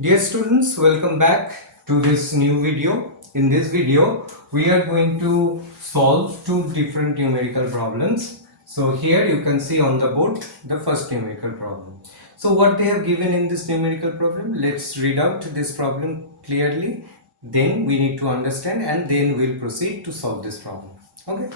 Dear students, welcome back to this new video. In this video, we are going to solve two different numerical problems. So here you can see on the board the first numerical problem. So what they have given in this numerical problem, let's read out this problem clearly. Then we need to understand and then we'll proceed to solve this problem. Okay.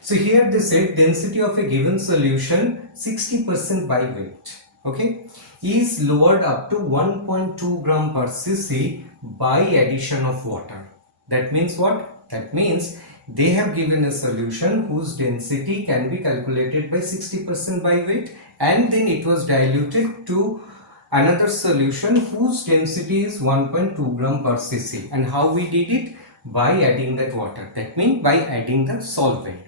So here they said density of a given solution 60% by weight. Okay, is lowered up to 1.2 gram per cc by addition of water. That means what? That means they have given a solution whose density can be calculated by 60% by weight, and then it was diluted to another solution whose density is 1.2 gram per cc. And how we did it? By adding that water. That means by adding the solvent.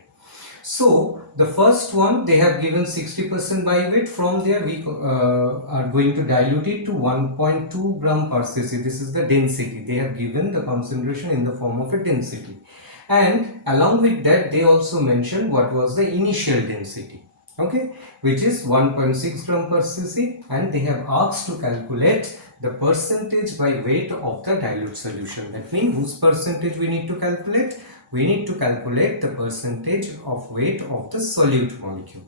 So the first one they have given 60% by weight. From there we are going to dilute it to 1.2 gram per cc. This is the density. They have given the concentration in the form of a density, and along with that they also mentioned what was the initial density, okay, which is 1.6 gram per cc, and they have asked to calculate the percentage by weight of the dilute solution. That means whose percentage we need to calculate? We need to calculate the percentage of weight of the solute molecule.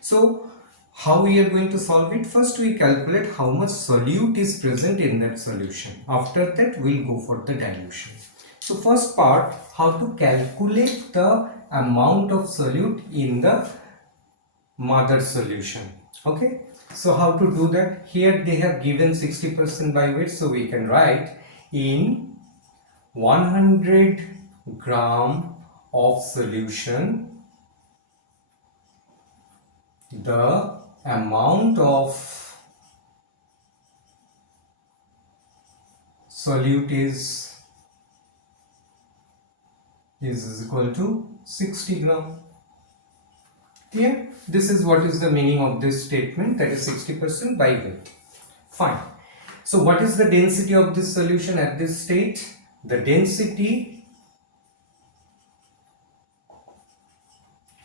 So how we are going to solve it? First we calculate how much solute is present in that solution. After that we'll go for the dilution. So first part, how to calculate the amount of solute in the mother solution. Okay, so how to do that? Here they have given 60% by weight, so we can write in 100 gram of solution, the amount of solute is equal to 60 gram. Clear? This is what is the meaning of this statement, that is 60% by weight. Fine. So what is the density of this solution at this state? The density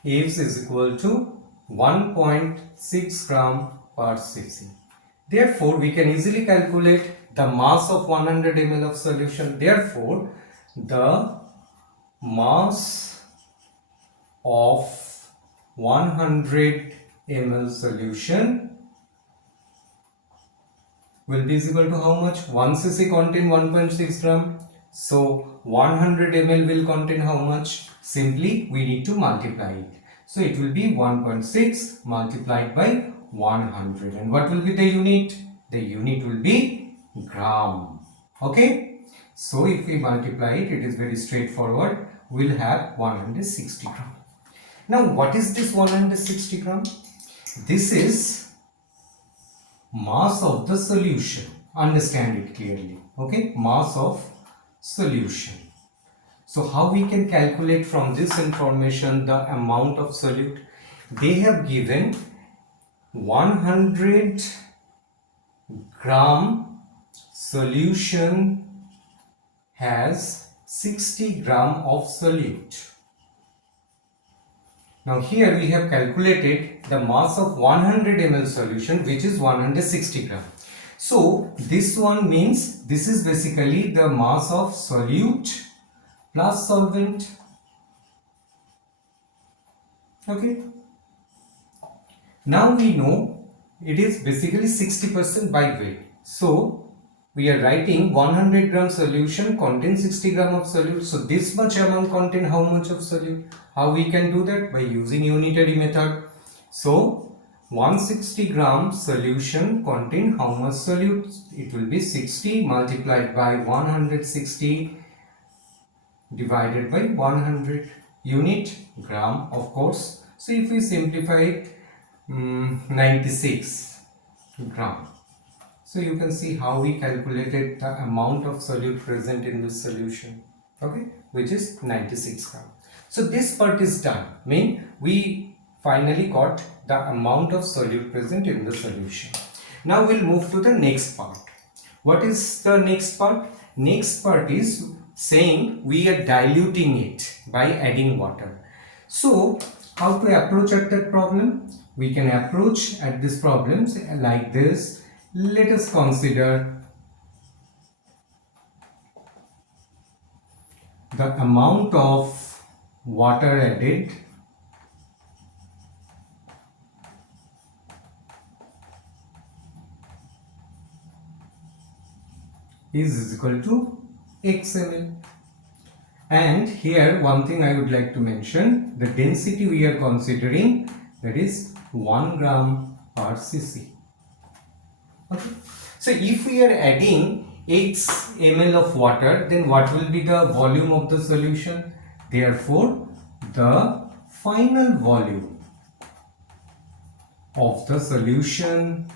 is equal to 1.6 gram per cc. Therefore, we can easily calculate the mass of 100 ml of solution. Therefore, the mass of 100 ml solution will be equal to how much? 1 cc contain 1.6 gram. So 100 ml will contain how much? Simply we need to multiply it. So it will be 1.6 multiplied by 100. And what will be the unit? The unit will be gram. Okay. So if we multiply it, it is very straightforward. We'll have 160 gram. Now what is this 160 gram? This is mass of the solution. Understand it clearly. Okay, mass of solution. So how we can calculate from this information the amount of solute? They have given 100 gram solution has 60 gram of solute. Now here we have calculated the mass of 100 ml solution, which is 160 gram. So this one means this is basically the mass of solute plus solvent. Okay. Now we know it is basically 60% by weight. So we are writing 100 gram solution contains 60 gram of solute. So this much amount contain how much of solute? How we can do that? By using unitary method. So 160 gram solution contain how much solute? It will be 60 multiplied by 160 divided by 100, unit gram of course. So if we simplify it, 96 gram. So you can see how we calculated the amount of solute present in this solution, okay, which is 96 gram. So this part is done. Mean we finally got the amount of solute present in the solution. Now we'll move to the next part. What is the next part? Next part is saying we are diluting it by adding water. So how to approach at that problem? We can approach at this problem like this. Let us consider the amount of water added is equal to x ml. And here one thing I would like to mention, the density we are considering, that is 1 gram per cc. Okay. So if we are adding x ml of water, then what will be the volume of the solution? Therefore, the final volume of the solution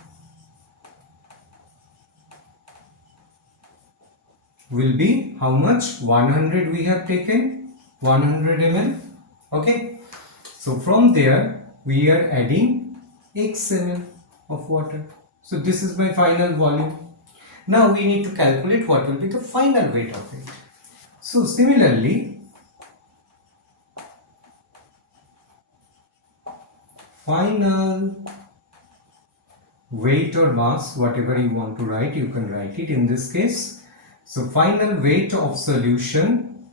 will be how much? 100 we have taken, 100 ml. Okay. So from there we are adding x ml of water. So this is my final volume. Now we need to calculate what will be the final weight of it. So similarly, final weight or mass, whatever you want to write, you can write it in this case. So final weight of solution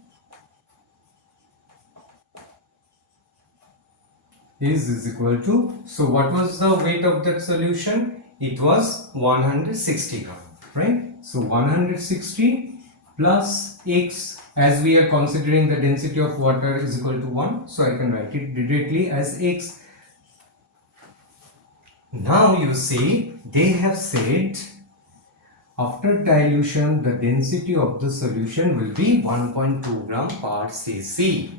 is equal to, so what was the weight of that solution? It was 160 gram, right? So 160 plus x, as we are considering the density of water is equal to 1, so I can write it directly as x. Now you see, they have said after dilution the density of the solution will be 1.2 gram per cc.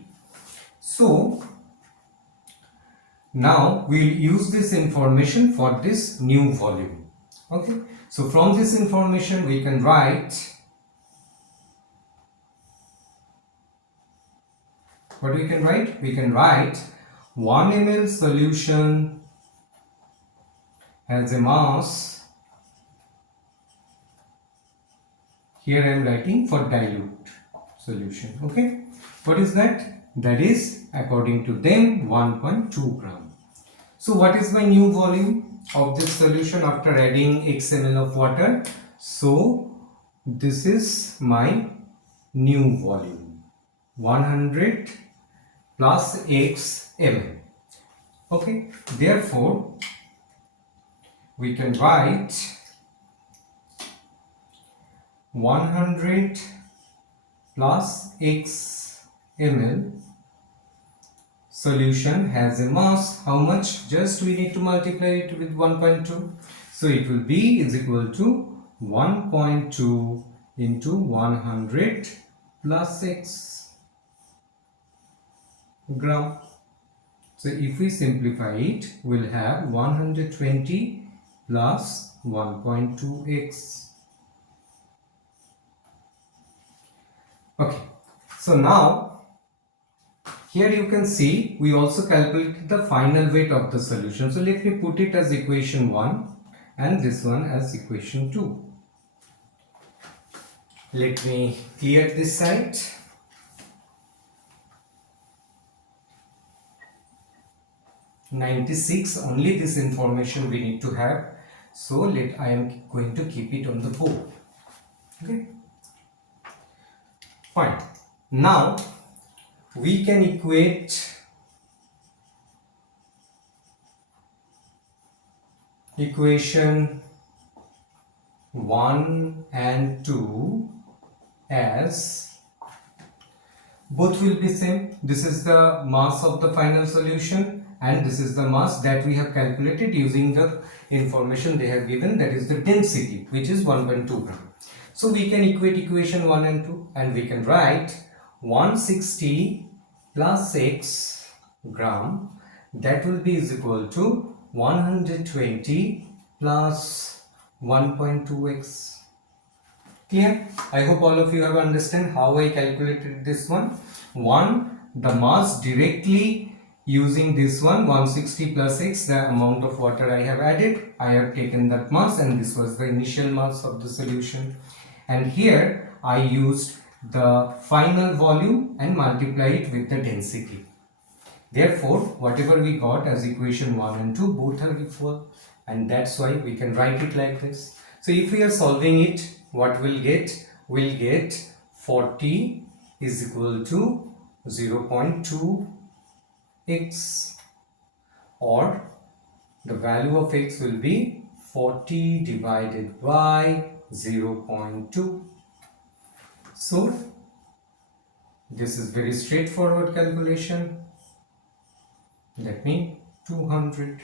So now we will use this information for this new volume. Okay, so from this information we can write, what we can write? We can write 1 ml solution has a mass, here I am writing for dilute solution. Okay, what is that? That is according to them 1.2 gram. So what is my new volume of this solution after adding x ml of water? So this is my new volume, 100 plus x ml. Okay, therefore we can write 100 plus x ml solution has a mass, how much? Just we need to multiply it with 1.2. So it will be is equal to 1.2 into 100 plus x gram. So if we simplify it, we'll have 120 plus 1.2x. Okay, so now here you can see we also calculated the final weight of the solution. So let me put it as equation 1 and this one as equation 2. Let me clear this side. (96) only this information we need to have. So I am going to keep it on the board. Okay. Fine. Now we can equate equation 1 and 2 as both will be same. This is the mass of the final solution and this is the mass that we have calculated using the information they have given, that is the density, which is 1.2 gram. So we can equate equation 1 and 2 and we can write 160 plus x gram, that will be is equal to 120 plus 1.2x. Clear? I hope all of you have understand how I calculated this one. The mass directly using this one 160 plus x, the amount of water I have added, I have taken that mass and this was the initial mass of the solution. And here I used the final volume and multiply it with the density. Therefore, whatever we got as equation 1 and 2 both are equal, and that's why we can write it like this. So if we are solving it, what we'll get? We'll get 40 is equal to 0.2x, or the value of x will be 40 divided by 0.2. So this is very straightforward calculation. That means 200.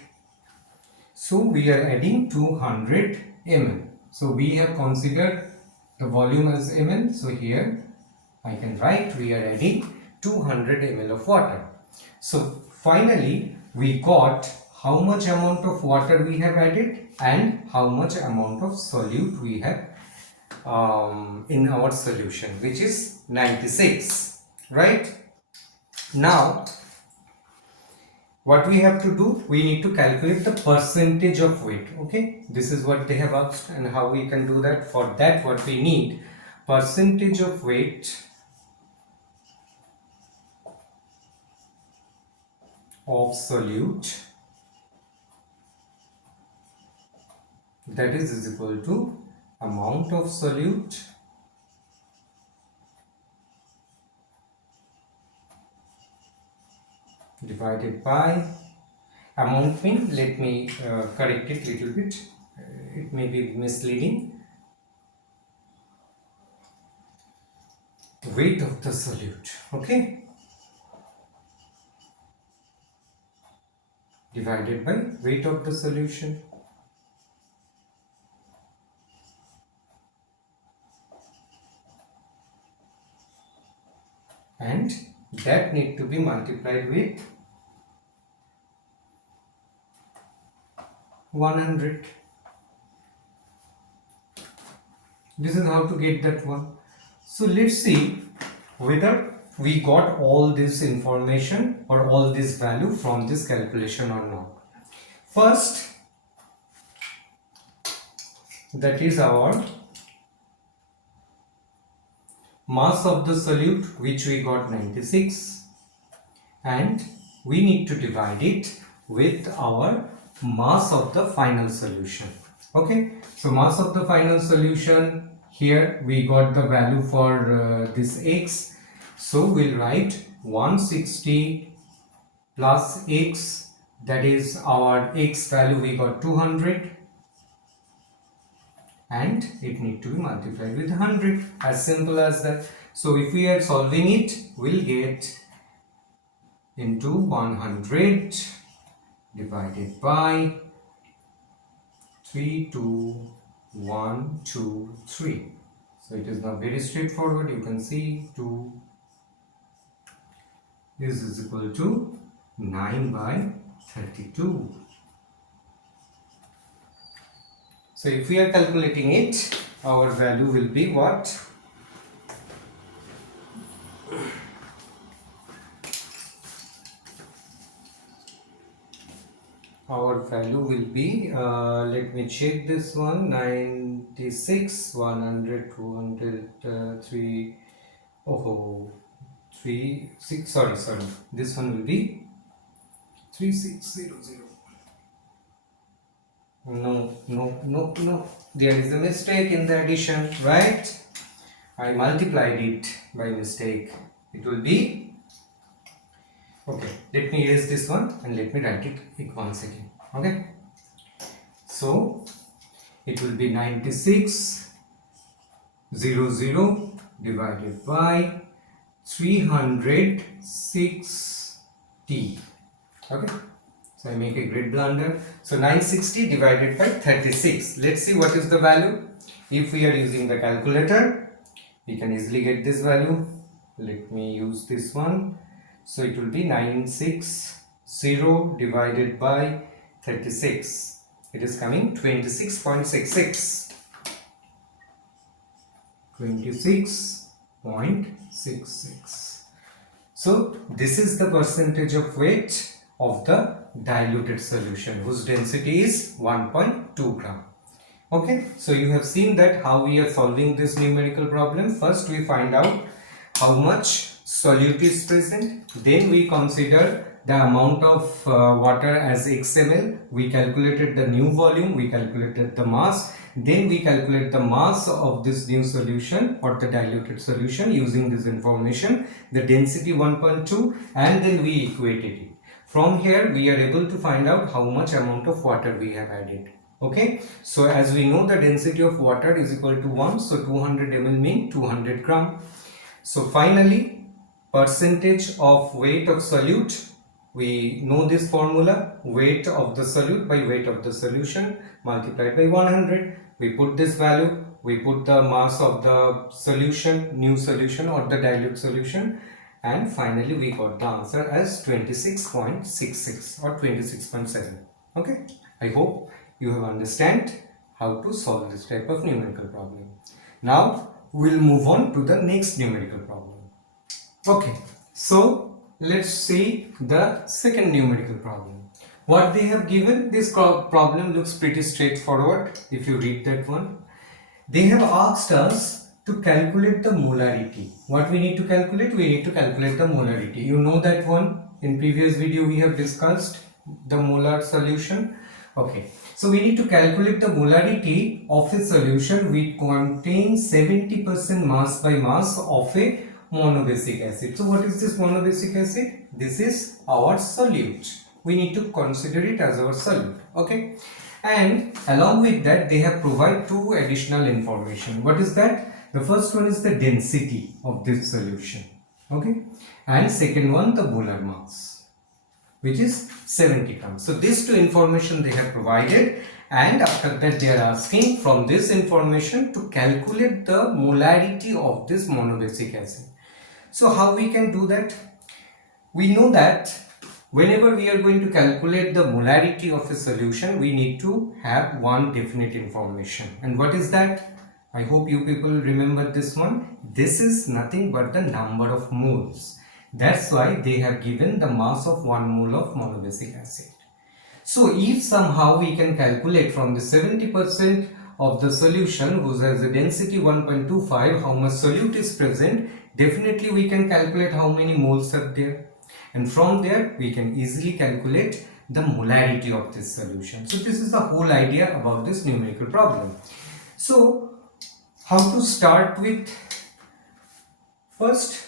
So we are adding 200 ml. So we have considered the volume as ml. So here I can write we are adding 200 ml of water. So finally we got how much amount of water we have added and how much amount of solute we have in our solution, which is 96, right? Now what we have to do, we need to calculate the percentage of weight. Okay, this is what they have asked, and how we can do that. For that, what we need, percentage of weight of solute, that is equal to amount of solute divided by amount. Mean, let me correct it little bit, it may be misleading. Weight of the solute, okay, divided by weight of the solution. And that need to be multiplied with 100. This is how to get that one. So let's see whether we got all this information or all this value from this calculation or not. First, that is our mass of the solute, which we got 96, and we need to divide it with our mass of the final solution. Okay, so mass of the final solution, here we got the value for this x, so we'll write 160 plus x, that is our x value we got 200, and it need to be multiplied with 100, as simple as that. So if we are solving it, we'll get into 100 divided by 32123. So it is now very straightforward. You can see 2, this is equal to 9 by 32. So if we are calculating it, our value will be what? Our value will be, let me check this one, 96, 100, 200, 3, oh, 3, 6, sorry, this one will be 3600. No, there is a mistake in the addition, right? I multiplied it by mistake. It will be, okay, let me erase this one and let me write it once again. Okay, so it will be 9600 divided by 360. Okay, so I make a great blunder. So 960 divided by 36. Let's see what is the value. If we are using the calculator, we can easily get this value. Let me use this one. So it will be 960 divided by 36. It is coming 26.66. 26.66. So this is the percentage of weight of the diluted solution whose density is 1.2 gram. Okay, so you have seen that how we are solving this numerical problem. First we find out how much solute is present, then we consider the amount of water as xml, we calculated the new volume, we calculated the mass, then we calculate the mass of this new solution or the diluted solution using this information, the density 1.2, and then we equated it. From here we are able to find out how much amount of water we have added. Okay, so as we know, the density of water is equal to 1, so 200 ml mean 200 gram. So finally, percentage of weight of solute, we know this formula, weight of the solute by weight of the solution multiplied by 100. We put this value, we put the mass of the solution, new solution or the dilute solution, and finally we got the answer as 26.66 or 26.7. Okay, I hope you have understand how to solve this type of numerical problem. Now we'll move on to the next numerical problem. Okay, so let's see the second numerical problem. What they have given, this problem looks pretty straightforward if you read that one. They have asked us to calculate the molarity. What we need to calculate? We need to calculate the molarity. You know that one. In previous video we have discussed the molar solution. Okay, so we need to calculate the molarity of a solution which contains 70% mass by mass of a monobasic acid. So what is this monobasic acid? This is our solute. We need to consider it as our solute. Okay, and along with that they have provided two additional information. What is that? The first one is the density of this solution. Okay, and second one the molar mass, which is 70 grams. So these two information they have provided, and after that they are asking from this information to calculate the molarity of this monobasic acid. So how we can do that? We know that whenever we are going to calculate the molarity of a solution, we need to have one definite information. And what is that? I hope you people remember this one. This is nothing but the number of moles. That's why they have given the mass of 1 mole of monobasic acid. So if somehow we can calculate from the 70% of the solution whose has a density 1.25 how much solute is present, definitely we can calculate how many moles are there, and from there we can easily calculate the molarity of this solution. So this is the whole idea about this numerical problem. So how to start with? First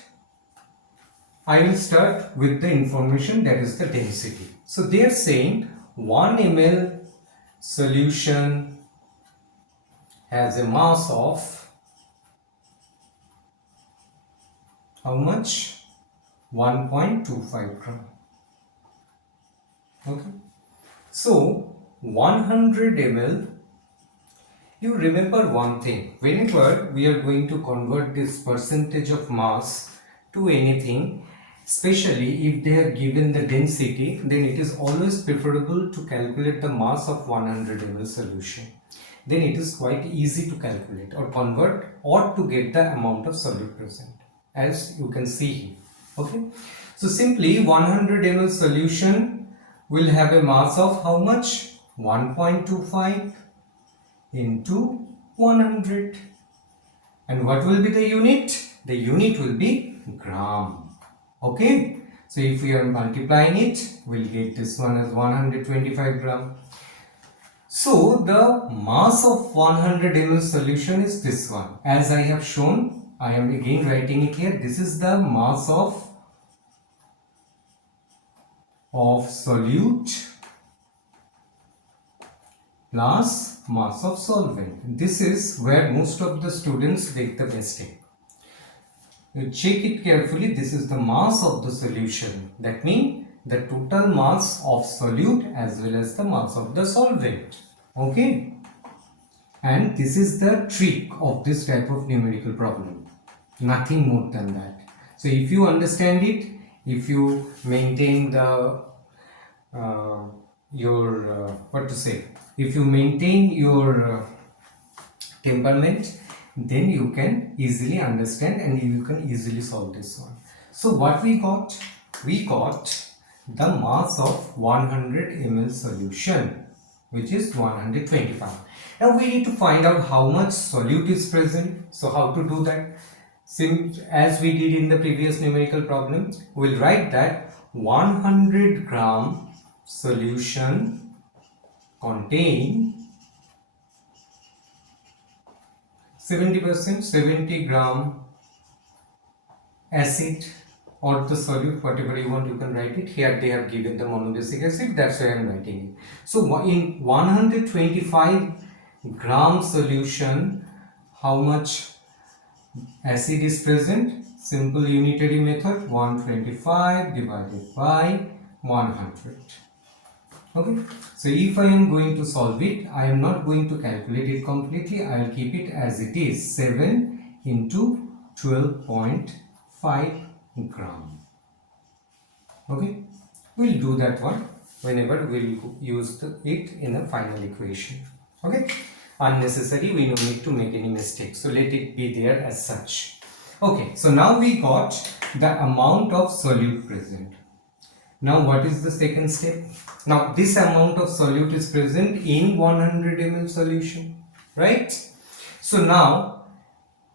I will start with the information, that is the density. So they are saying 1 ml solution has a mass of how much? 1.25 gram. Okay, so 100 ml, you remember one thing, whenever we are going to convert this percentage of mass to anything, especially if they have given the density, then it is always preferable to calculate the mass of 100 ml solution. Then it is quite easy to calculate or convert or to get the amount of solute present, as you can see here. Okay, so simply 100 ml solution will have a mass of how much? 1.25 into 100. And what will be the unit? The unit will be gram. Okay, so if we are multiplying it, we'll get this one as 125 gram. So the mass of 100 ml solution is this one. As I have shown, I am again writing it here. This is the mass of solute plus mass of solvent. This is where most of the students make the mistake. You check it carefully. This is the mass of the solution. That means the total mass of solute as well as the mass of the solvent. Okay, and this is the trick of this type of numerical problem, nothing more than that. So if you understand it, if you maintain the if you maintain your temperament, then you can easily understand and you can easily solve this one. So what we got? We got the mass of 100 ml solution, which is 125. Now we need to find out how much solute is present. So how to do that? As we did in the previous numerical problem, we'll write that 100 gram solution contain 70%, 70 gram acid or the solute, whatever you want you can write it. Here they have given the monobasic acid, that's why I am writing it. So in 125 gram solution, how much acid is present? Simple unitary method, 125 divided by 100. Okay, so if I am going to solve it, I am not going to calculate it completely. I will keep it as it is, 7 into 12.5 gram. Okay, we'll do that one whenever we'll use it in a final equation. Okay, unnecessary, we no need to make any mistake, so let it be there as such. Okay, so now we got the amount of solute present. Now what is the second step? Now this amount of solute is present in 100 ml solution, right? So now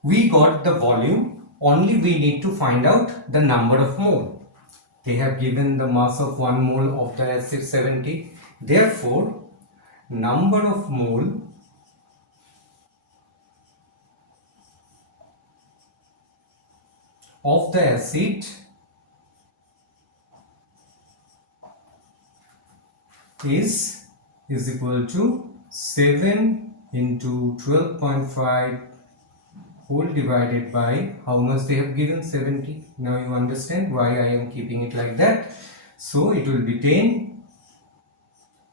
we got the volume, only we need to find out the number of mole. They have given the mass of 1 mole of the acid 70. Therefore, number of mole of the acid is equal to 7 into 12.5 whole divided by how much they have given, 70. Now you understand why I am keeping it like that. So it will be 10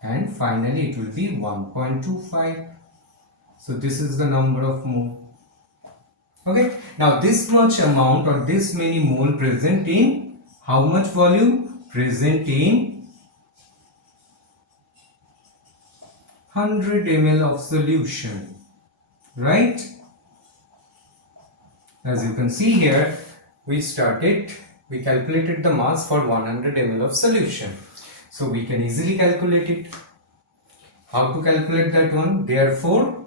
and finally it will be 1.25. So this is the number of mole. Okay, now this much amount or this many mole present in how much volume? Present in 100 ml of solution, right? As you can see here, we calculated the mass for 100 ml of solution. So we can easily calculate it. How to calculate that one? Therefore,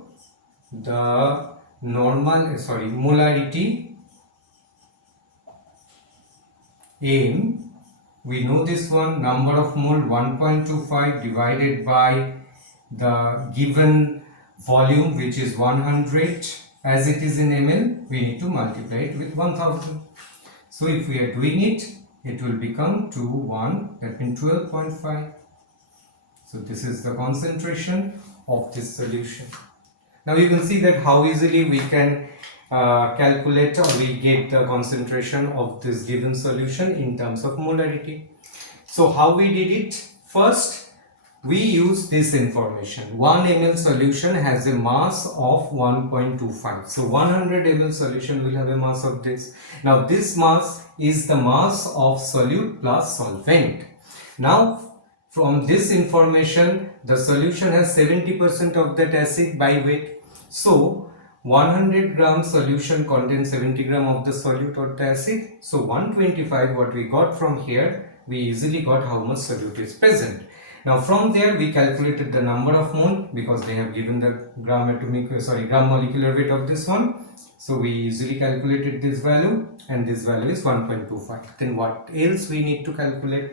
the molarity M, we know this one, number of mole 1.25 divided by the given volume, which is 100, as it is in ml, we need to multiply it with 1000. So if we are doing it, it will become 1, that means 12.5. So this is the concentration of this solution. Now you can see that how easily we can calculate or we get the concentration of this given solution in terms of molarity. So how we did it? First, we use this information. 1 ml solution has a mass of 1.25. So 100 ml solution will have a mass of this. Now this mass is the mass of solute plus solvent. Now from this information, the solution has 70% of that acid by weight. So 100 gram solution contains 70 gram of the solute or the acid. So 125, what we got from here, we easily got how much solute is present. Now from there we calculated the number of mole because they have given the gram molecular weight of this one. So we easily calculated this value and this value is 1.25. Then what else we need to calculate?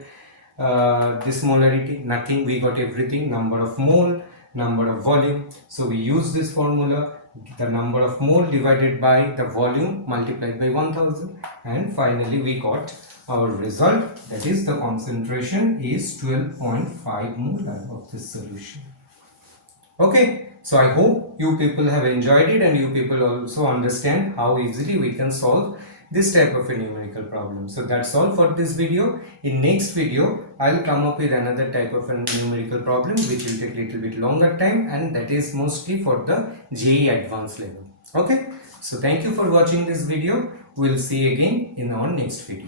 This molarity, nothing, we got everything, number of mole, number of volume. So we use this formula, the number of mole divided by the volume multiplied by 1000, and finally we got our result, that is the concentration is 12.5 molar of this solution. Okay, so I hope you people have enjoyed it and you people also understand how easily we can solve this type of a numerical problem. So that's all for this video. In next video, I'll come up with another type of a numerical problem which will take a little bit longer time, and that is mostly for the JEE advanced level. Okay, so thank you for watching this video. We'll see you again in our next video.